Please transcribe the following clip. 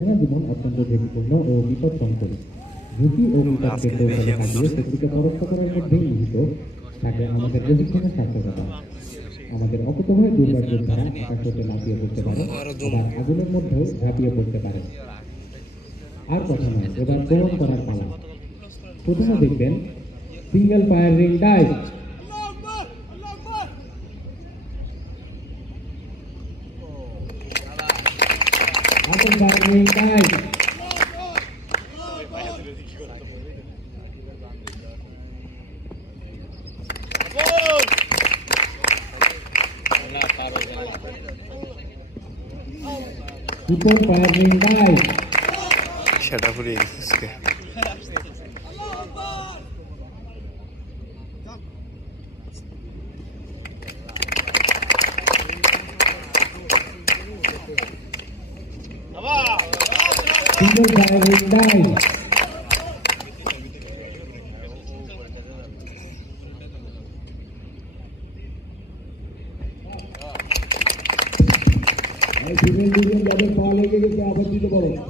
জীবন অত্যন্ত ঝুঁকিপূর্ণ ও বিপদসংকুল। ঝুঁকি ও বিপদকে কৌশলে কাটিয়ে সেগুলিকে পরাস্ত করার মধ্যেই নিহিত থাকে আমাদের প্রশিক্ষণের সার্থকতা। আমাদের অকুতোভয় দুর্বার যোদ্ধারা আকাশ হতে লাফিয়ে পড়তে পারে, আবার আগুনের মধ্যেও ঝাঁপিয়ে পড়তে পারে। আর কথা নয়, এবার প্রমাণ করার পালা। প্রথমে দেখবেন single fire ring dive. Double fire ring dive. Triple fire ring dive. সেটা পুরো SK Single fire ring dive. Ay, jabe paw lege gese abar dite bolo.